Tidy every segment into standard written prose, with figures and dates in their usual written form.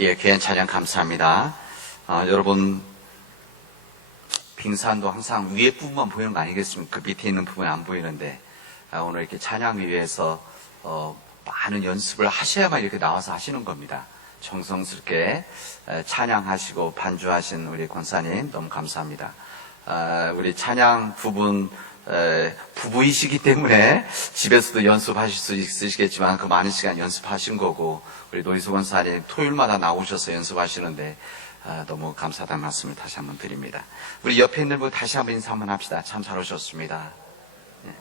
예, 귀한 찬양 감사합니다. 여러분, 빙산도 항상 위에 부분만 보이는 거 아니겠습니까? 그 밑에 있는 부분이 안 보이는데, 오늘 이렇게 찬양 위에서 많은 연습을 하셔야만 이렇게 나와서 하시는 겁니다. 정성스럽게 찬양하시고 반주하신 우리 권사님 너무 감사합니다. 우리 찬양 부부이시기 때문에 집에서도 연습하실 수 있으시겠지만 그 많은 시간 연습하신 거고, 우리 노희소 권사님 토요일마다 나오셔서 연습하시는데 너무 감사하다는 말씀을 다시 한번 드립니다. 우리 옆에 있는 분 다시 한번 인사 한번 합시다. 참 잘 오셨습니다. 네.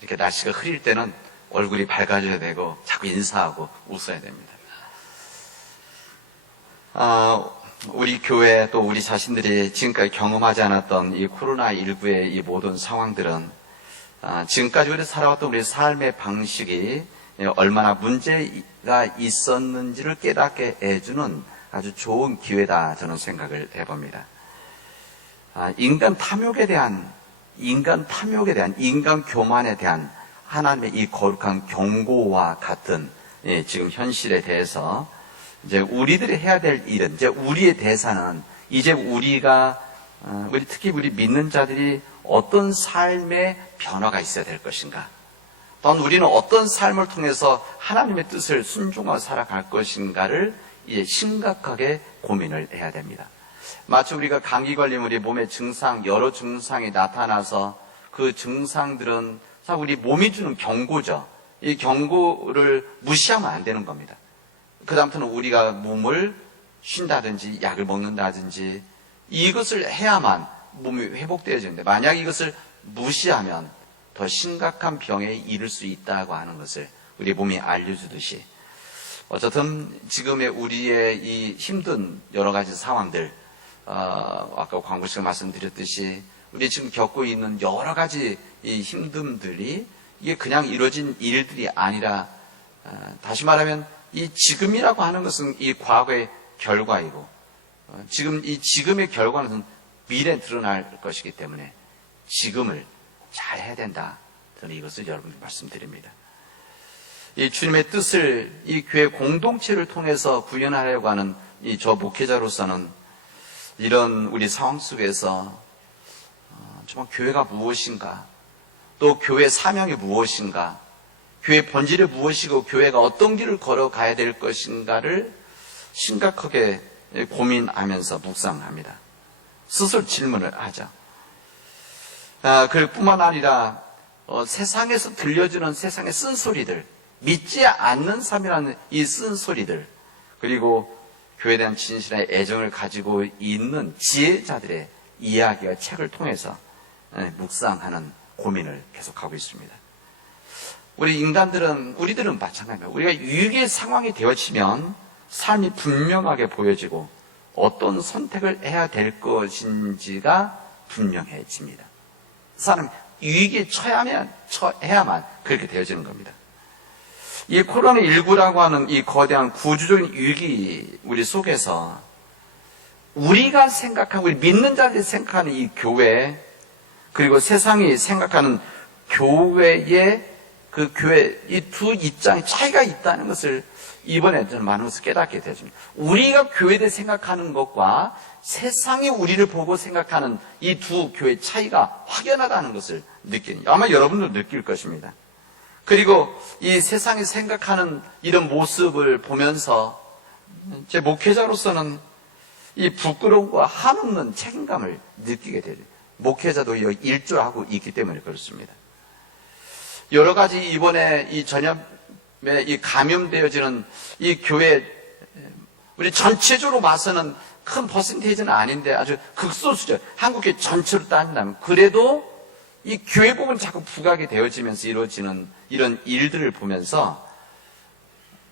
이렇게 날씨가 흐릴 때는 얼굴이 밝아져야 되고 자꾸 인사하고 웃어야 됩니다. 우리 교회 또 우리 자신들이 지금까지 경험하지 않았던 이 코로나19의 이 모든 상황들은 지금까지 우리 살아왔던 우리 삶의 방식이 얼마나 문제가 있었는지를 깨닫게 해주는 아주 좋은 기회다, 저는 생각을 해봅니다. 인간 교만에 대한 하나님의 이 거룩한 경고와 같은 지금 현실에 대해서 이제 우리들이 해야 될 일은, 이제 우리의 대사는, 이제 특히 우리 믿는 자들이 어떤 삶의 변화가 있어야 될 것인가, 또는 우리는 어떤 삶을 통해서 하나님의 뜻을 순종하고 살아갈 것인가를 이제 심각하게 고민을 해야 됩니다. 마치 우리가 감기 걸리면 우리 몸의 여러 증상이 나타나서 그 증상들은 사실 우리 몸이 주는 경고죠. 이 경고를 무시하면 안 되는 겁니다. 그 다음부터는 우리가 몸을 쉰다든지 약을 먹는다든지 이것을 해야만 몸이 회복되어지는데, 만약 이것을 무시하면 더 심각한 병에 이를 수 있다고 하는 것을 우리 몸이 알려주듯이, 어쨌든 지금의 우리의 이 힘든 여러 가지 상황들, 아까 광고 시간 말씀드렸듯이 우리 지금 겪고 있는 여러 가지 이 힘듦들이 이게 그냥 이루어진 일들이 아니라, 다시 말하면 이 지금이라고 하는 것은 이 과거의 결과이고, 지금의 결과는 미래에 드러날 것이기 때문에 지금을 잘 해야 된다. 저는 이것을 여러분께 말씀드립니다. 이 주님의 뜻을 이 교회 공동체를 통해서 구현하려고 하는 저 목회자로서는 이런 우리 상황 속에서 정말 교회가 무엇인가, 또 교회 사명이 무엇인가, 교회의 본질이 무엇이고 교회가 어떤 길을 걸어가야 될 것인가를 심각하게 고민하면서 묵상합니다. 스스로 질문을 하자. 그뿐만 아니라 세상에서 들려주는 세상의 쓴소리들, 믿지 않는 삶이라는 이 쓴소리들, 그리고 교회에 대한 진실한 애정을 가지고 있는 지혜자들의 이야기와 책을 통해서 묵상하는 고민을 계속하고 있습니다. 우리들은 마찬가지입니다. 우리가 위기의 상황이 되어지면 삶이 분명하게 보여지고 어떤 선택을 해야 될 것인지가 분명해집니다. 사람이 위기에 처해야만 그렇게 되어지는 겁니다. 이 코로나19라고 하는 이 거대한 구조적인 위기 우리 속에서 우리가 생각하고 우리 믿는 자들이 생각하는 이 교회, 그리고 세상이 생각하는 교회의 그 교회 이 두 입장의 차이가 있다는 것을 이번에 저는 많은 것을 깨닫게 되었습니다. 우리가 교회에 대해 생각하는 것과 세상이 우리를 보고 생각하는 이 두 교회의 차이가 확연하다는 것을 아마 여러분도 느낄 것입니다. 그리고 이 세상이 생각하는 이런 모습을 보면서 제 목회자로서는 이 부끄러움과 한없는 책임감을 느끼게 되죠. 목회자도 일조하고 있기 때문에 그렇습니다. 여러 가지 이번에 이 전염에 이 감염되어지는 이 교회, 우리 전체적으로 봐서는 큰 퍼센테이지는 아닌데 아주 극소수죠. 한국교회 전체로 따진다면. 그래도 이 교회 부분 자꾸 부각이 되어지면서 이루어지는 이런 일들을 보면서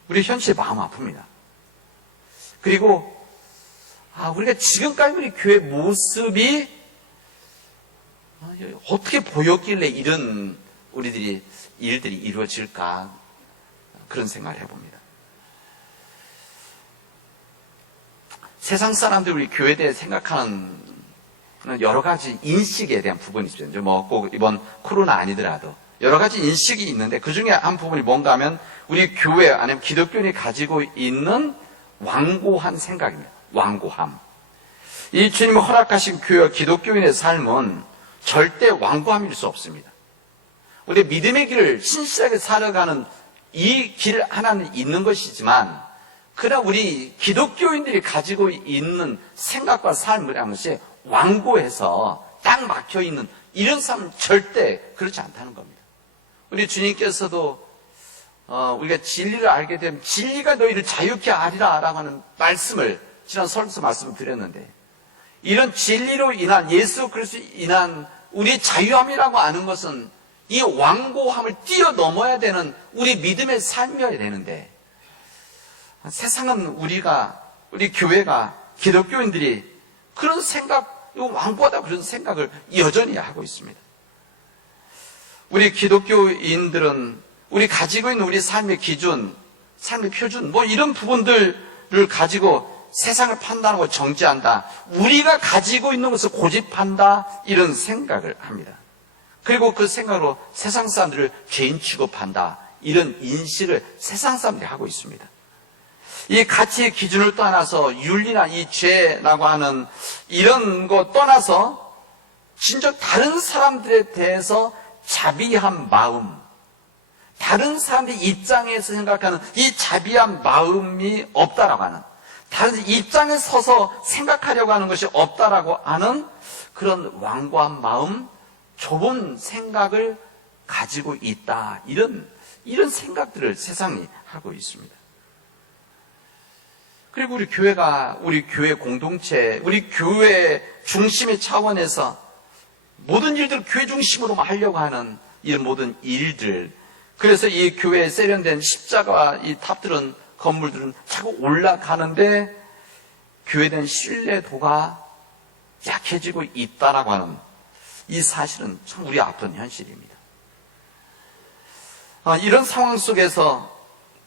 우리 현실에 마음 아픕니다. 그리고 우리가 지금까지 우리 교회 모습이 어떻게 보였길래 이런 일들이 이루어질까, 그런 생각을 해봅니다. 세상 사람들이 우리 교회에 대해 생각하는 여러 가지 인식에 대한 부분이 있죠. 꼭 이번 코로나 아니더라도 여러 가지 인식이 있는데 그 중에 한 부분이 뭔가 하면 우리 교회 아니면 기독교인이 가지고 있는 완고한 생각입니다. 완고함. 이 주님이 허락하신 교회와 기독교인의 삶은 절대 완고함일 수 없습니다. 우리 믿음의 길을 신실하게 살아가는 이 길 하나는 있는 것이지만, 그러나 우리 기독교인들이 가지고 있는 생각과 삶이라는 것이 완고해서 딱 막혀있는 이런 삶은 절대 그렇지 않다는 겁니다. 우리 주님께서도 우리가 진리를 알게 되면 진리가 너희를 자유케 하리라 라고 하는 말씀을 지난 설에서 말씀드렸는데, 이런 진리로 인한 예수 그리스도로 인한 우리의 자유함이라고 하는 것은 이 완고함을 뛰어넘어야 되는 우리 믿음의 삶이어야 되는데, 세상은 우리 교회가, 기독교인들이 그런 생각, 완고하다 그런 생각을 여전히 하고 있습니다. 우리 기독교인들은 우리 가지고 있는 우리 삶의 기준, 삶의 표준, 이런 부분들을 가지고 세상을 판단하고 정죄한다. 우리가 가지고 있는 것을 고집한다. 이런 생각을 합니다. 그리고 그 생각으로 세상 사람들을 죄인 취급한다. 이런 인식을 세상 사람들이 하고 있습니다. 이 가치의 기준을 떠나서 윤리나 이 죄라고 하는 이런 거 떠나서 진짜 다른 사람들에 대해서 자비한 마음, 다른 사람들의 입장에서 생각하는 이 자비한 마음이 없다라고 하는, 다른 입장에 서서 생각하려고 하는 것이 없다라고 하는 그런 완고한 마음, 좁은 생각을 가지고 있다. 이런 생각들을 세상이 하고 있습니다. 그리고 우리 교회가, 우리 교회 공동체, 우리 교회 중심의 차원에서 모든 일들을 교회 중심으로만 하려고 하는 이런 모든 일들, 그래서 이 교회에 세련된 십자가와 이 탑들은, 건물들은 자꾸 올라가는데 교회에 대한 신뢰도가 약해지고 있다라고 하는 이 사실은 참 우리 아픈 현실입니다. 이런 상황 속에서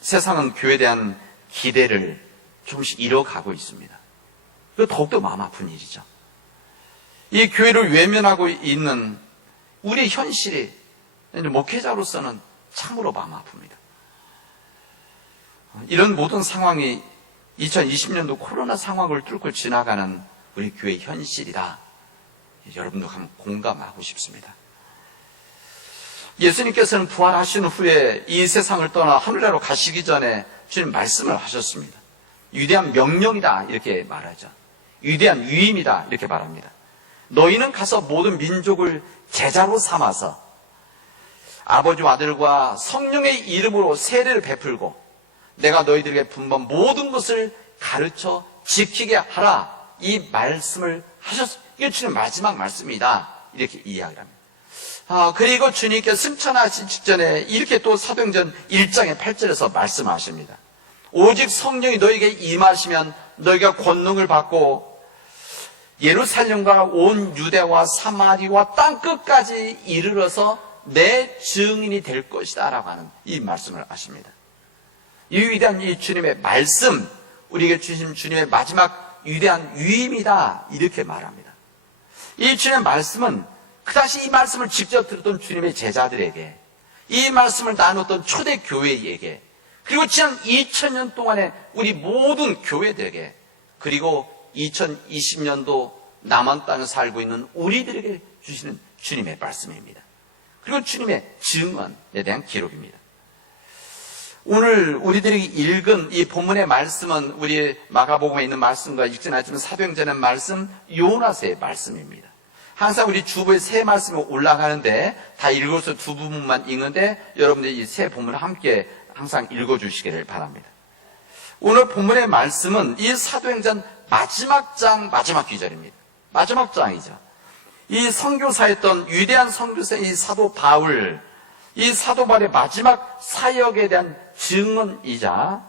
세상은 교회에 대한 기대를 조금씩 잃어가고 있습니다. 그거 더욱더 마음 아픈 일이죠. 이 교회를 외면하고 있는 우리의 현실이 목회자로서는 참으로 마음 아픕니다. 이런 모든 상황이 2020년도 코로나 상황을 뚫고 지나가는 우리 교회의 현실이다. 여러분도 한번 공감하고 싶습니다. 예수님께서는 부활하신 후에 이 세상을 떠나 하늘나라로 가시기 전에 주님 말씀을 하셨습니다. 위대한 명령이다 이렇게 말하죠. 위대한 위임이다 이렇게 말합니다. 너희는 가서 모든 민족을 제자로 삼아서 아버지와 아들과 성령의 이름으로 세례를 베풀고 내가 너희들에게 분ban 모든 것을 가르쳐 지키게 하라. 이 말씀을 하셨습니다. 이게 주님 마지막 말씀이다. 이렇게 이야기를 합니다. 그리고 주님께서 승천하신 직전에 이렇게 또 사도행전 1장의 8절에서 말씀하십니다. 오직 성령이 너에게 임하시면 너희가 권능을 받고 예루살렘과 온 유대와 사마리와 땅끝까지 이르러서 내 증인이 될 것이다 라고 하는 이 말씀을 하십니다. 이 위대한 이 주님의 말씀, 우리에게 주신 주님의 마지막 위대한 위임이다 이렇게 말합니다. 이 주님의 말씀은 그 당시 이 말씀을 직접 들었던 주님의 제자들에게, 이 말씀을 나눴던 초대 교회에게, 그리고 지난 2000년 동안의 우리 모든 교회들에게, 그리고 2020년도 남한 땅에 살고 있는 우리들에게 주시는 주님의 말씀입니다. 그리고 주님의 증언에 대한 기록입니다. 오늘 우리들이 읽은 이 본문의 말씀은 우리 마가복음에 있는 말씀과 읽지는 않지만 사도행전의 말씀, 요나서의 말씀입니다. 항상 우리 주보에 세 말씀이 올라가는데 다 읽어서 두 부분만 읽는데 여러분들이 이 세 본문을 함께 항상 읽어주시기를 바랍니다. 오늘 본문의 말씀은 이 사도행전 마지막 장 마지막 구절입니다. 마지막 장이죠. 이 선교사였던 위대한 선교사 이 사도 바울, 이 사도 바울의 마지막 사역에 대한 증언이자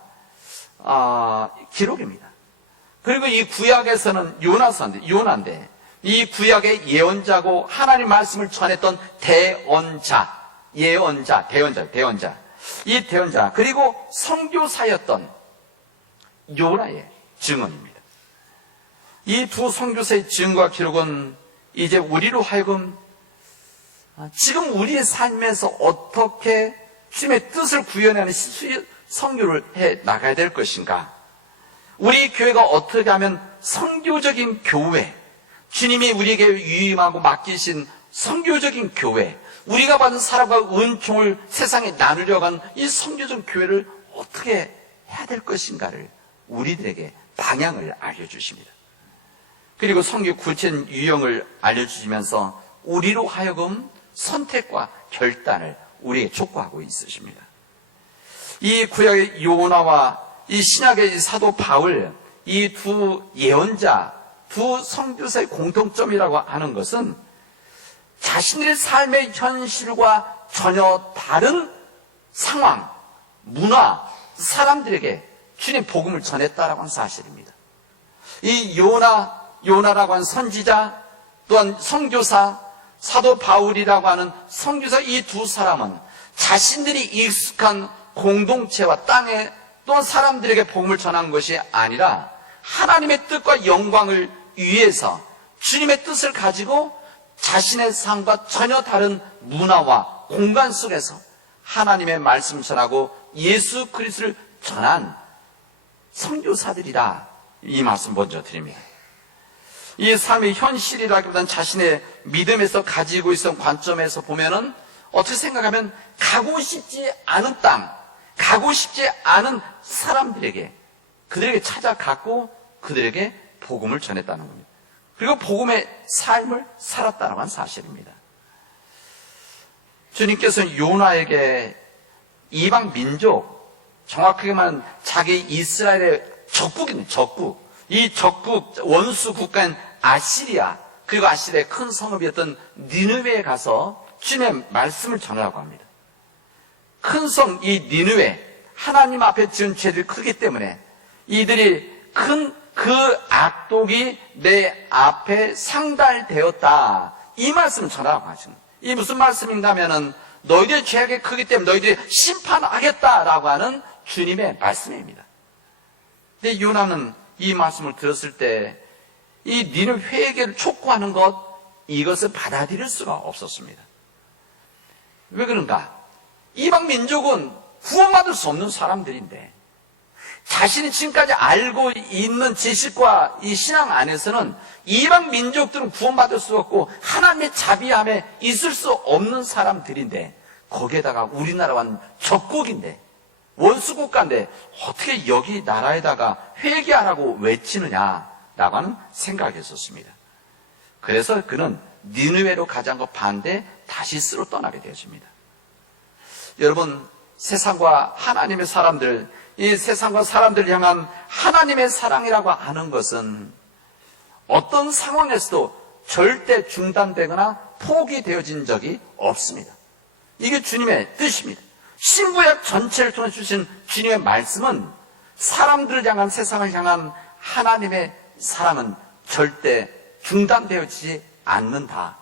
기록입니다. 그리고 이 구약에서는 요나인데 이 구약의 예언자고 하나님 말씀을 전했던 대언자, 대언자. 이 대언자 그리고 선교사였던 요나의 증언입니다. 이 두 선교사의 증거와 기록은 이제 우리로 하여금 지금 우리의 삶에서 어떻게 주님의 뜻을 구현하는 선교를 해 나가야 될 것인가? 우리 교회가 어떻게 하면 선교적인 교회, 주님이 우리에게 위임하고 맡기신 선교적인 교회, 우리가 받은 사랑과 은총을 세상에 나누려고 하는 이 선교적 교회를 어떻게 해야 될 것인가를 우리들에게 방향을 알려주십니다. 그리고 선교 구체적인 유형을 알려주시면서 우리로 하여금 선택과 결단을 우리에게 촉구하고 있으십니다. 이 구약의 요나와 이 신약의 사도 바울, 이 두 예언자, 두 선교사의 공통점이라고 하는 것은 자신들의 삶의 현실과 전혀 다른 상황, 문화, 사람들에게 주님의 복음을 전했다라고 하는 사실입니다. 이 요나라고 하는 선지자, 또한 선교사, 사도 바울이라고 하는 선교사, 이 두 사람은 자신들이 익숙한 공동체와 땅에 또한 사람들에게 복음을 전한 것이 아니라 하나님의 뜻과 영광을 위해서 주님의 뜻을 가지고 자신의 삶과 전혀 다른 문화와 공간 속에서 하나님의 말씀을 전하고 예수 그리스도를 전한 선교사들이다, 이 말씀 먼저 드립니다. 이 삶의 현실이라기보다는 자신의 믿음에서 가지고 있었던 관점에서 보면은 어떻게 생각하면 가고 싶지 않은 땅, 가고 싶지 않은 사람들에게, 그들에게 찾아갔고 그들에게 복음을 전했다는 겁니다. 그리고 복음의 삶을 살았다는 건 사실입니다. 주님께서는 요나에게 이방 민족, 정확하게 말하면 자기 이스라엘의 적국입니다. 적국. 이 적국 원수 국가인 아시리아, 그리고 아시리아의 큰 성읍이었던 니느웨에 가서 주님의 말씀을 전하라고 합니다. 큰 성 이 니느웨, 하나님 앞에 지은 죄들이 크기 때문에 이들이 큰 그 악독이 내 앞에 상달되었다, 이 말씀을 전하라고 하십니다. 이 무슨 말씀인가 하면은 너희들의 죄악이 크기 때문에 너희들이 심판하겠다라고 하는 주님의 말씀입니다. 근데 요나는 이 말씀을 들었을 때 이 니느웨 회개를 촉구하는 것, 이것을 받아들일 수가 없었습니다. 왜 그런가? 이방 민족은 구원받을 수 없는 사람들인데 자신이 지금까지 알고 있는 지식과 이 신앙 안에서는 이방 민족들은 구원받을 수 없고 하나님의 자비함에 있을 수 없는 사람들인데, 거기에다가 우리나라와는 적국인데 원수국가인데 어떻게 여기 나라에다가 회개하라고 외치느냐라고 하는 생각이 있었습니다. 그래서 그는 니느웨로 가자는 것 반대 다시스로 떠나게 되었습니다. 여러분, 세상과 하나님의 사람들, 이 세상과 사람들을 향한 하나님의 사랑이라고 하는 것은 어떤 상황에서도 절대 중단되거나 포기되어진 적이 없습니다. 이게 주님의 뜻입니다. 신구약 전체를 통해 주신 주님의 말씀은 사람들을 향한, 세상을 향한 하나님의 사랑은 절대 중단되어지지 않는다.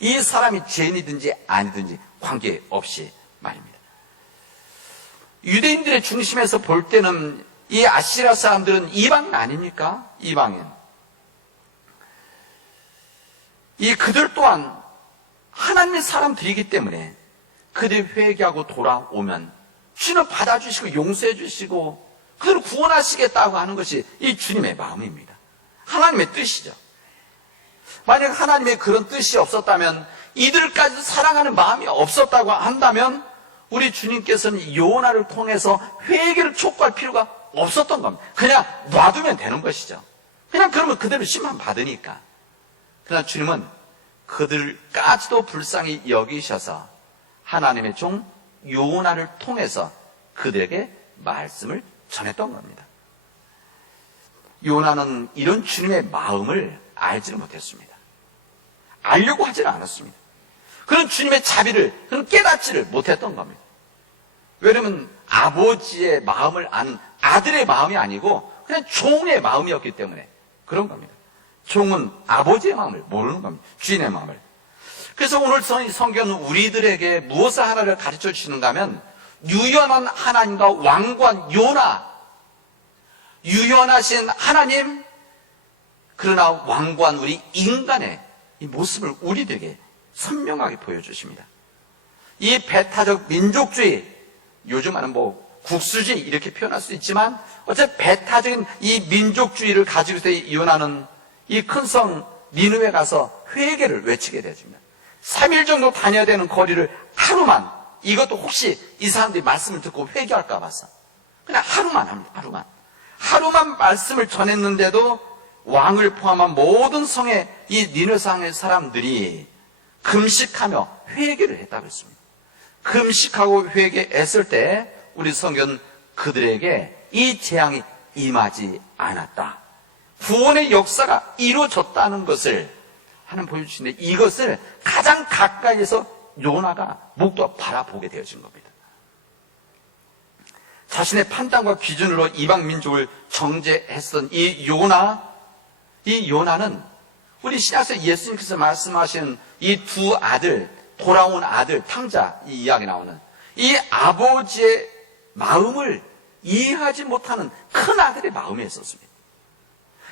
이 사람이 죄인이든지 아니든지 관계없이 말입니다. 유대인들의 중심에서 볼 때는 이 아시리아 사람들은 이방인 아닙니까? 이방인. 이 그들 또한 하나님의 사람들이기 때문에 그들이 회개하고 돌아오면 주님은 받아주시고 용서해 주시고 그들을 구원하시겠다고 하는 것이 이 주님의 마음입니다. 하나님의 뜻이죠. 만약 하나님의 그런 뜻이 없었다면, 이들까지도 사랑하는 마음이 없었다고 한다면 우리 주님께서는 요나를 통해서 회개를 촉구할 필요가 없었던 겁니다. 그냥 놔두면 되는 것이죠. 그냥 그러면 그대로 심판 받으니까. 그러나 주님은 그들까지도 불쌍히 여기셔서 하나님의 종 요나를 통해서 그들에게 말씀을 전했던 겁니다. 요나는 이런 주님의 마음을 알지를 못했습니다. 알려고 하지는 않았습니다. 그런 주님의 자비를 그는 깨닫지를 못했던 겁니다. 왜냐하면 아버지의 마음을 아는 아들의 마음이 아니고 그냥 종의 마음이었기 때문에 그런 겁니다. 종은 아버지의 마음을 모르는 겁니다. 주인의 마음을. 그래서 오늘 성경은 우리들에게 무엇을 하나를 가르쳐 주시는가 하면, 유연한 하나님과 완고한 요나, 유연하신 하나님, 그러나 완고한 우리 인간의 이 모습을 우리들에게 선명하게 보여주십니다. 이 배타적 민족주의, 요즘은 국수주의 이렇게 표현할 수 있지만 어쨌든 배타적인 이 민족주의를 가지고 있어 요나는 이 큰 성 니느웨 가서 회개를 외치게 되어집니다. 3일 정도 다녀야 되는 거리를 하루만, 이것도 혹시 이 사람들이 말씀을 듣고 회개할까 봐서 그냥 하루만 합니다. 하루만 말씀을 전했는데도 왕을 포함한 모든 성의 이 니느웨 성의 사람들이 금식하며 회개를 했다고 했습니다. 금식하고 회개했을 때 우리 성경은 그들에게 이 재앙이 임하지 않았다. 구원의 역사가 이루어졌다는 것을 하나님 보여주시는데, 이것을 가장 가까이에서 요나가 목도와 바라보게 되어진 겁니다. 자신의 판단과 기준으로 이방 민족을 정죄했던 이 요나는 우리 신약에서 예수님께서 말씀하신 이 두 아들, 돌아온 아들, 탕자, 이 이야기 나오는 이 아버지의 마음을 이해하지 못하는 큰 아들의 마음에 있었습니다.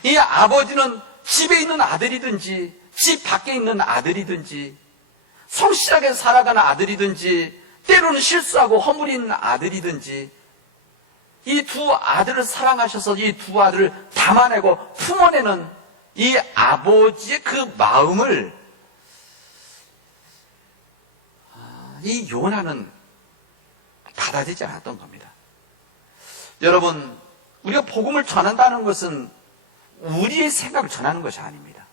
이 아버지는 집에 있는 아들이든지 집 밖에 있는 아들이든지 성실하게 살아가는 아들이든지 때로는 실수하고 허물이 있는 아들이든지 이 두 아들을 사랑하셔서 이 두 아들을 담아내고 품어내는 이 아버지의 그 마음을 이 요나는 받아들이지 않았던 겁니다. 여러분, 우리가 복음을 전한다는 것은 우리의 생각을 전하는 것이 아닙니다.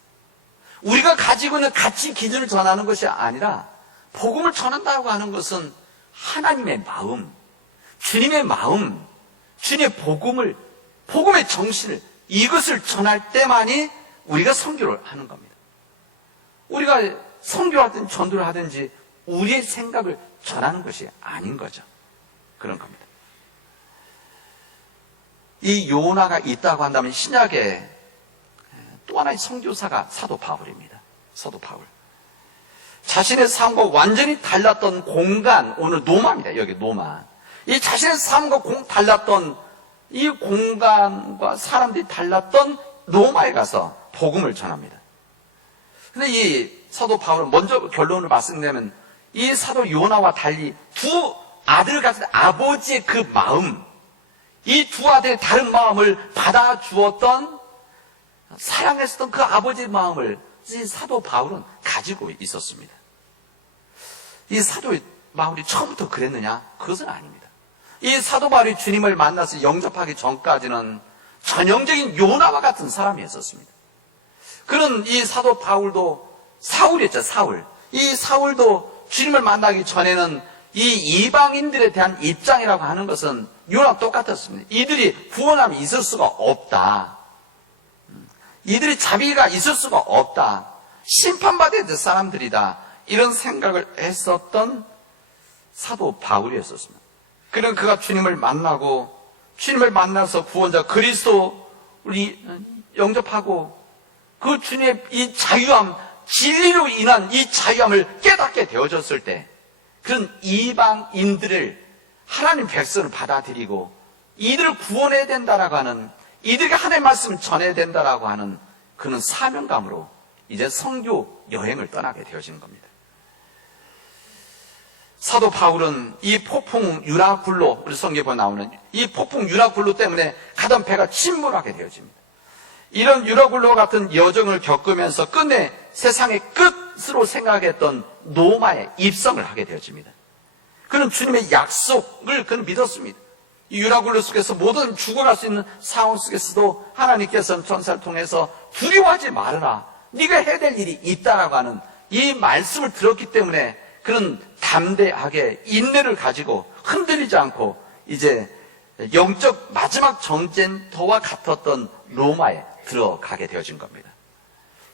우리가 가지고 있는 가치 기준을 전하는 것이 아니라 복음을 전한다고 하는 것은 하나님의 마음, 주님의 마음, 주님의 복음의 정신을, 이것을 전할 때만이 우리가 선교를 하는 겁니다. 우리가 선교를 하든지 전도를 하든지 우리의 생각을 전하는 것이 아닌 거죠. 그런 겁니다. 이 요나가 있다고 한다면 신약에 또 하나의 선교사가 사도 바울입니다. 사도 바울. 자신의 삶과 완전히 달랐던 공간, 오늘 노마입니다. 여기 노마. 이 자신의 삶과 달랐던 이 공간과 사람들이 달랐던 노마에 가서 복음을 전합니다. 근데 이 사도 바울은 먼저 결론을 말씀드리면 이 사도 요나와 달리 두 아들을 가진 아버지의 그 마음, 이 두 아들의 다른 마음을 받아주었던, 사랑했었던 그 아버지의 마음을 이 사도 바울은 가지고 있었습니다. 이 사도 바울이 처음부터 그랬느냐? 그것은 아닙니다. 이 사도 바울이 주님을 만나서 영접하기 전까지는 전형적인 요나와 같은 사람이었습니다. 그런 이 사도 바울도 사울이었죠, 사울. 이 사울도 주님을 만나기 전에는 이 이방인들에 대한 입장이라고 하는 것은 요나와 똑같았습니다. 이들이 구원함이 있을 수가 없다. 이들이 자비가 있을 수가 없다. 심판받아야 될 사람들이다. 이런 생각을 했었던 사도 바울이었습니다. 그런 그가 주님을 만나고, 주님을 만나서 구원자 그리스도를 영접하고, 그 주님의 이 자유함, 진리로 인한 이 자유함을 깨닫게 되어졌을 때, 그런 이방인들을 하나님 백성을 받아들이고 이들을 구원해야 된다라고 하는, 이들에게 하나님의 말씀을 전해야 된다라고 하는 그런 사명감으로 이제 선교 여행을 떠나게 되어지는 겁니다. 사도 바울은 이 폭풍 유라굴로, 우리 성경에 나오는 이 폭풍 유라굴로 때문에 가던 배가 침몰하게 되어집니다. 이런 유라굴로 같은 여정을 겪으면서 끝내 세상의 끝으로 생각했던 노마에 입성을 하게 되어집니다. 그는 주님의 약속을 그는 믿었습니다. 이 유라굴로 속에서 모든 죽어갈 수 있는 상황 속에서도 하나님께서는 전사를 통해서 두려워하지 말아라, 네가 해야 될 일이 있다라고 하는 이 말씀을 들었기 때문에 그는 담대하게 인내를 가지고 흔들리지 않고 이제 영적 마지막 정전터와 같았던 로마에 들어가게 되어진 겁니다.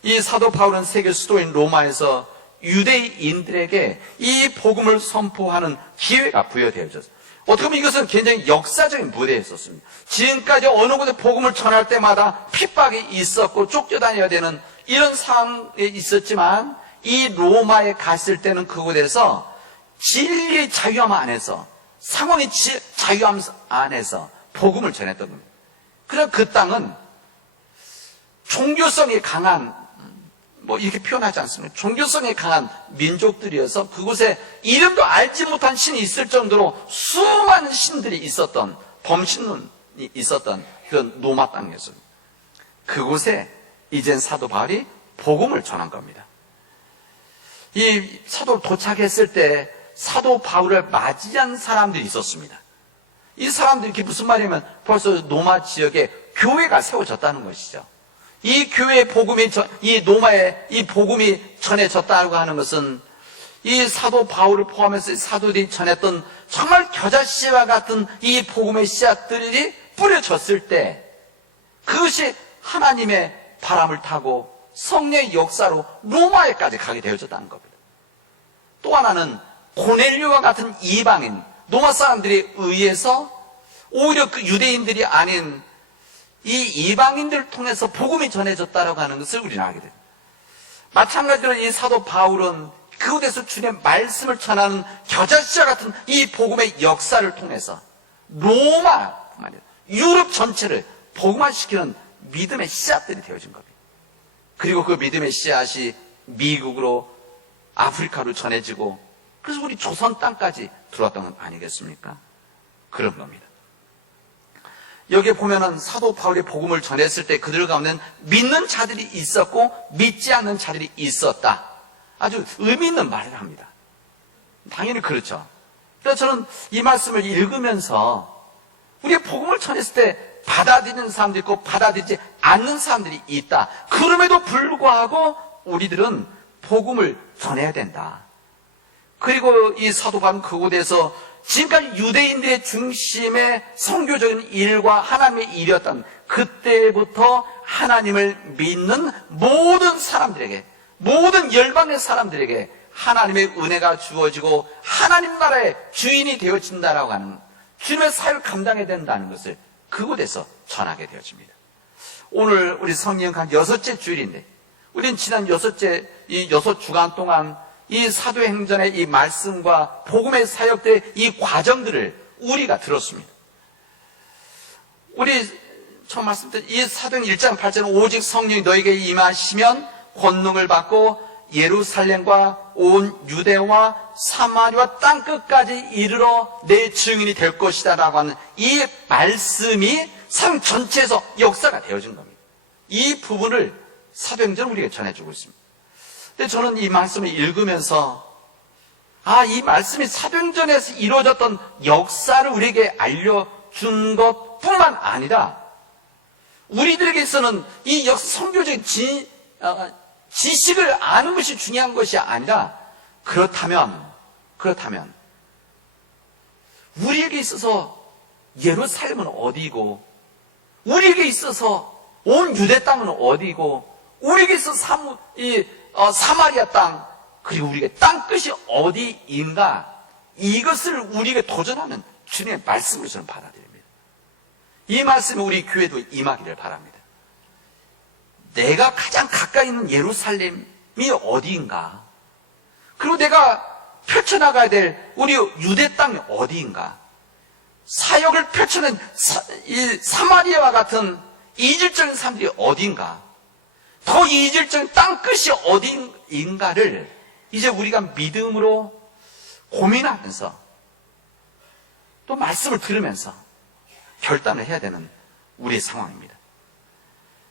이 사도 바울은 세계 수도인 로마에서 유대인들에게 이 복음을 선포하는 기회가 부여되어졌어요. 어떻게 보면 이것은 굉장히 역사적인 무대였었습니다. 지금까지 어느 곳에 복음을 전할 때마다 핍박이 있었고 쫓겨다녀야 되는 이런 상황에 있었지만, 이 로마에 갔을 때는 그곳에서 진리의 자유함 안에서, 상황의 자유함 안에서 복음을 전했던 겁니다. 그러나 그 땅은 종교성이 강한 뭐 이렇게 표현하지 않습니까? 종교성에 강한 민족들이어서 그곳에 이름도 알지 못한 신이 있을 정도로 수많은 신들이 있었던, 범신론이 있었던 그런 로마 땅이었습니다. 그곳에 이젠 사도 바울이 복음을 전한 겁니다. 이 사도 도착했을 때 사도 바울을 맞이한 사람들이 있었습니다. 이 사람들이 이게 무슨 말이냐면 벌써 로마 지역에 교회가 세워졌다는 것이죠. 이 교회의 복음이, 이 로마에 이 복음이 전해졌다고 하는 것은 이 사도 바울을 포함해서 사도들이 전했던 정말 겨자씨와 같은 이 복음의 씨앗들이 뿌려졌을 때 그것이 하나님의 바람을 타고 성령의 역사로 로마에까지 가게 되어졌다는 겁니다. 또 하나는 고넬료와 같은 이방인, 로마 사람들에 의해서 오히려 그 유대인들이 아닌 이 이방인들을 통해서 복음이 전해졌다라고 하는 것을 우리는 알게 됩니다. 마찬가지로 이 사도 바울은 그곳에서 주님의 말씀을 전하는 겨자씨와 같은 이 복음의 역사를 통해서 로마, 유럽 전체를 복음화시키는 믿음의 씨앗들이 되어진 겁니다. 그리고 그 믿음의 씨앗이 미국으로, 아프리카로 전해지고 그래서 우리 조선 땅까지 들어왔던 건 아니겠습니까? 그런 겁니다. 여기에 보면은 사도 바울이 복음을 전했을 때 그들 가운데는 믿는 자들이 있었고 믿지 않는 자들이 있었다. 아주 의미 있는 말을 합니다. 당연히 그렇죠. 그래서 저는 이 말씀을 읽으면서 우리가 복음을 전했을 때 받아들이는 사람들이 있고 받아들이지 않는 사람들이 있다. 그럼에도 불구하고 우리들은 복음을 전해야 된다. 그리고 이 사도 바울은 그곳에서 지금까지 유대인들의 중심의 선교적인 일과 하나님의 일이었던 그때부터 하나님을 믿는 모든 사람들에게, 모든 열방의 사람들에게 하나님의 은혜가 주어지고 하나님 나라의 주인이 되어진다라고 하는 주님의 사역을 감당해야 된다는 것을 그곳에서 전하게 되어집니다. 오늘 우리 성령한 6째 주일인데 우리는 지난 6주간 동안 이 사도행전의 이 말씀과 복음의 사역들의 이 과정들을 우리가 들었습니다. 우리 처음 말씀드린 이 사도행 1장 8절은 오직 성령이 너에게 임하시면 권능을 받고 예루살렘과 온 유대와 사마리아 땅끝까지 이르러 내 증인이 될 것이다 라고 하는 이 말씀이 사도행 전체에서 역사가 되어진 겁니다. 이 부분을 사도행전은 우리에게 전해주고 있습니다. 근데 저는 이 말씀을 읽으면서 이 말씀이 사도행전에서 이루어졌던 역사를 우리에게 알려준 것뿐만 아니라 우리들에게 있어서는 이 선교적인 지식을 아는 것이 중요한 것이 아니라 그렇다면 우리에게 있어서 예루살렘은 어디이고 우리에게 있어서 온 유대 땅은 어디이고 우리에게 있어서 사마리아 땅 그리고 우리에게 땅끝이 어디인가 이것을 우리에게 도전하는 주님의 말씀을 저는 받아들입니다. 이 말씀이 우리 교회도 임하기를 바랍니다. 내가 가장 가까이 있는 예루살렘이 어디인가? 그리고 내가 펼쳐나가야 될 우리 유대 땅이 어디인가? 사역을 펼쳐낸 이 사마리아와 같은 이질적인 사람들이 어디인가? 더 이질적인 땅끝이 어디인가를 이제 우리가 믿음으로 고민하면서 또 말씀을 들으면서 결단을 해야 되는 우리의 상황입니다.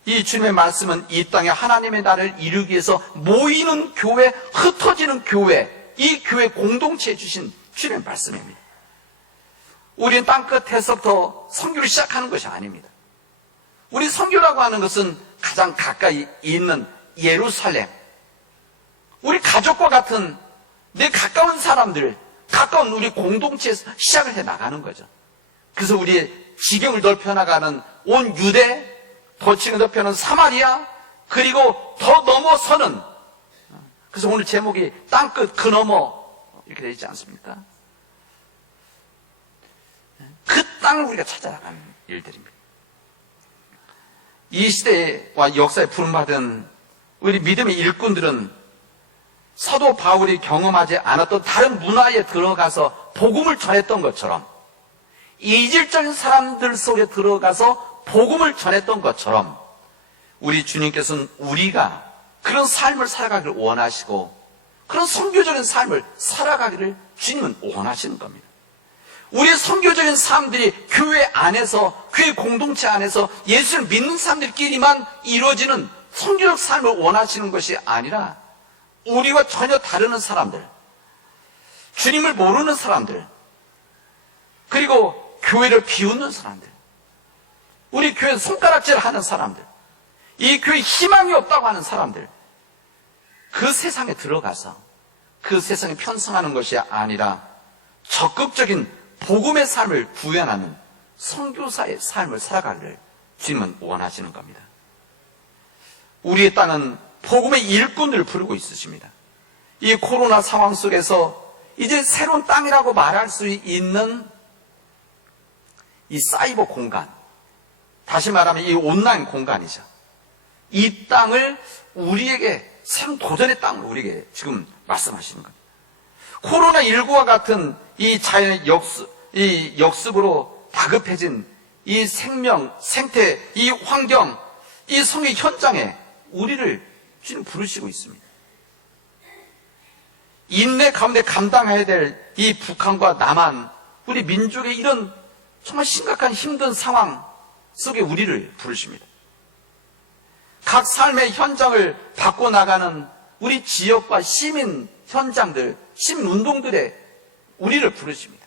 이 주님의 말씀은 이 땅에 하나님의 나라를 이루기 위해서 모이는 교회, 흩어지는 교회, 이 교회 공동체에 주신 주님의 말씀입니다. 우리는 땅끝에서부터 선교를 시작하는 것이 아닙니다. 우리 선교라고 하는 것은 가장 가까이 있는 예루살렘, 우리 가족과 같은 내 가까운 사람들, 가까운 우리 공동체에서 시작을 해 나가는 거죠. 그래서 우리의 지경을 넓혀나가는 온 유대, 더 지경 넓혀는 사마리아, 그리고 더 넘어서는, 그래서 오늘 제목이 땅끝 그 너머 이렇게 되어 있지 않습니까? 그 땅을 우리가 찾아나가는 일들입니다. 이 시대와 역사에 부름받은 우리 믿음의 일꾼들은 사도 바울이 경험하지 않았던 다른 문화에 들어가서 복음을 전했던 것처럼 이질적인 사람들 속에 들어가서 복음을 전했던 것처럼 우리 주님께서는 우리가 그런 삶을 살아가기를 원하시고 그런 선교적인 삶을 살아가기를 주님은 원하시는 겁니다. 우리의 선교적인 사람들이 교회 안에서, 교회 공동체 안에서 예수를 믿는 사람들끼리만 이루어지는 선교적 삶을 원하시는 것이 아니라 우리와 전혀 다른 사람들, 주님을 모르는 사람들, 그리고 교회를 비웃는 사람들, 우리 교회 손가락질 하는 사람들, 이 교회에 희망이 없다고 하는 사람들, 그 세상에 들어가서 그 세상에 편성하는 것이 아니라 적극적인 복음의 삶을 구현하는 선교사의 삶을 살아가기를 주님은 원하시는 겁니다. 우리의 땅은 복음의 일꾼들을 부르고 있으십니다. 이 코로나 상황 속에서 이제 새로운 땅이라고 말할 수 있는 이 사이버 공간, 다시 말하면 이 온라인 공간이죠. 이 땅을 우리에게 새로운 도전의 땅을 우리에게 지금 말씀하시는 겁니다. 코로나19와 같은 이 자연의 역습으로 다급해진 이 생명, 생태, 이 환경, 이 성의 현장에 우리를 주님 부르시고 있습니다. 인내 가운데 감당해야 될 이 북한과 남한, 우리 민족의 이런 정말 심각한 힘든 상황 속에 우리를 부르십니다. 각 삶의 현장을 바꿔나가는 우리 지역과 시민 현장들, 시민 운동들에 우리를 부르십니다.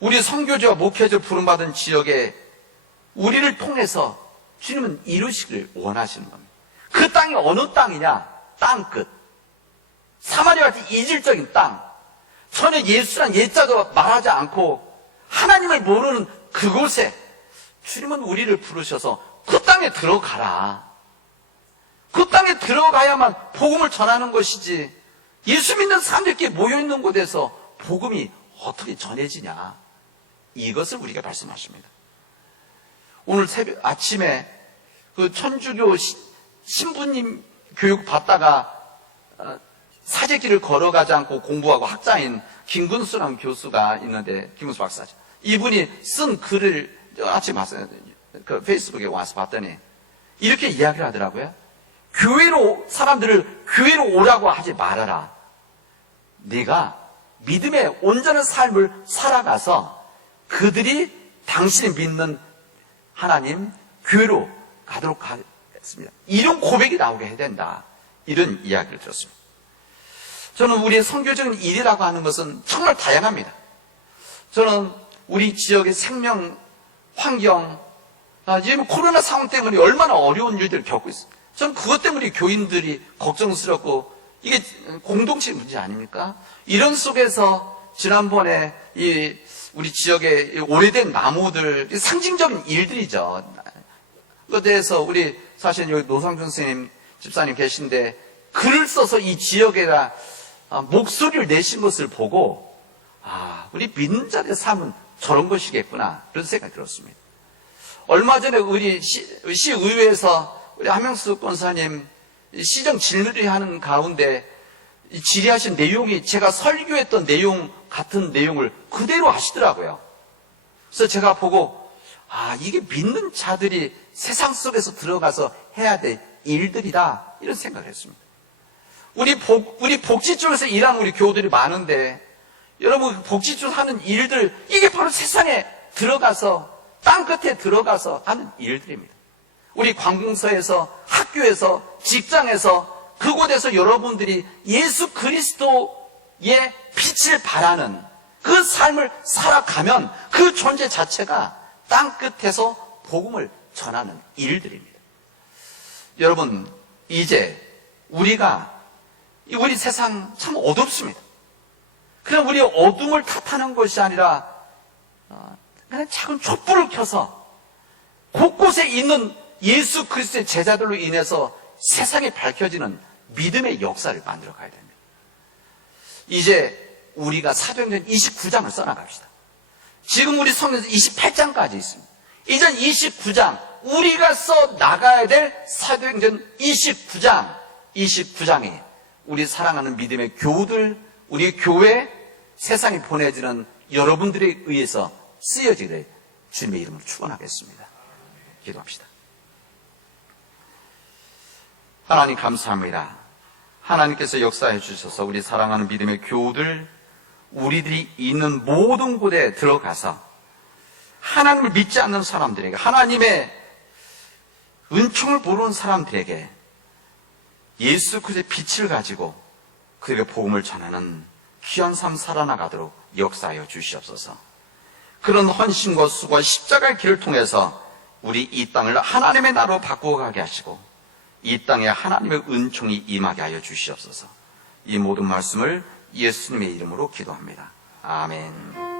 우리 선교지와 목회자를 부름받은 지역에 우리를 통해서 주님은 이루시기를 원하시는 겁니다. 그 땅이 어느 땅이냐? 땅끝. 사마리아 같은 이질적인 땅. 전혀 예수란 예자도 말하지 않고 하나님을 모르는 그곳에 주님은 우리를 부르셔서 그 땅에 들어가라. 그 땅에 들어가야만 복음을 전하는 것이지 예수 믿는 사람들끼리 모여있는 곳에서 복음이 어떻게 전해지냐. 이것을 우리가 말씀하십니다. 오늘 새벽 아침에 그 천주교 신부님 교육 받다가 사제길을 걸어가지 않고 공부하고 학자인 김근수라는 교수가 있는데, 김근수 박사죠. 이분이 쓴 글을 아침에 봤어요. 그 페이스북에 와서 봤더니 이렇게 이야기를 하더라고요. 사람들을 교회로 오라고 하지 말아라. 네가 믿음의 온전한 삶을 살아가서 그들이 당신이 믿는 하나님 교회로 가도록 하겠습니다. 이런 고백이 나오게 해야 된다. 이런 이야기를 들었습니다. 저는 우리의 선교적인 일이라고 하는 것은 정말 다양합니다. 저는 우리 지역의 생명, 환경, 지금 코로나 상황 때문에 얼마나 어려운 일들을 겪고 있어요. 저는 그것 때문에 교인들이 걱정스럽고 이게 공동체 문제 아닙니까? 이런 속에서 지난번에 우리 지역의 오래된 나무들, 상징적인 일들이죠. 그것에 대해서 우리 사실 여기 노상준 선생님 집사님 계신데 글을 써서 이 지역에다 목소리를 내신 것을 보고 우리 믿는 자들의 삶은 저런 것이겠구나 그런 생각이 들었습니다. 얼마 전에 우리 시의회에서 우리 한명수 권사님 시정 질의를 하는 가운데 질의하신 내용이 제가 설교했던 내용 같은 내용을 그대로 하시더라고요. 그래서 제가 보고 이게 믿는 자들이 세상 속에서 들어가서 해야 될 일들이다 이런 생각을 했습니다. 우리 복지 쪽에서 일하는 우리 교우들이 많은데 여러분 복지 쪽 하는 일들 이게 바로 세상에 들어가서 땅끝에 들어가서 하는 일들입니다. 우리 관공서에서 학교에서 직장에서 그곳에서 여러분들이 예수 그리스도의 빛을 발하는 그 삶을 살아가면 그 존재 자체가 땅끝에서 복음을 전하는 일들입니다. 여러분 이제 우리 세상 참 어둡습니다. 그럼 우리 어둠을 탓하는 것이 아니라 그냥 작은 촛불을 켜서 곳곳에 있는 예수 그리스도의 제자들로 인해서 세상에 밝혀지는 믿음의 역사를 만들어 가야 됩니다. 이제 우리가 사도행전 29장을 써나갑시다. 지금 우리 성경에서 28장까지 있습니다. 이제 29장 우리가 써나가야 될 사도행전 29장이 우리 사랑하는 믿음의 교우들, 우리 교회, 세상에 보내지는 여러분들에 의해서 쓰여지기를 주님의 이름으로 축원하겠습니다. 기도합시다. 하나님 감사합니다. 하나님께서 역사해 주셔서 우리 사랑하는 믿음의 교우들, 우리들이 있는 모든 곳에 들어가서 하나님을 믿지 않는 사람들에게, 하나님의 은총을 모르는 사람들에게 예수 그리스도의 빛을 가지고 그들에게 복음을 전하는 귀한 삶 살아나가도록 역사하여 주시옵소서. 그런 헌신과 수고와 십자가의 길을 통해서 우리 이 땅을 하나님의 나라로 바꾸어 가게 하시고 이 땅에 하나님의 은총이 임하게 하여 주시옵소서. 이 모든 말씀을 예수님의 이름으로 기도합니다. 아멘.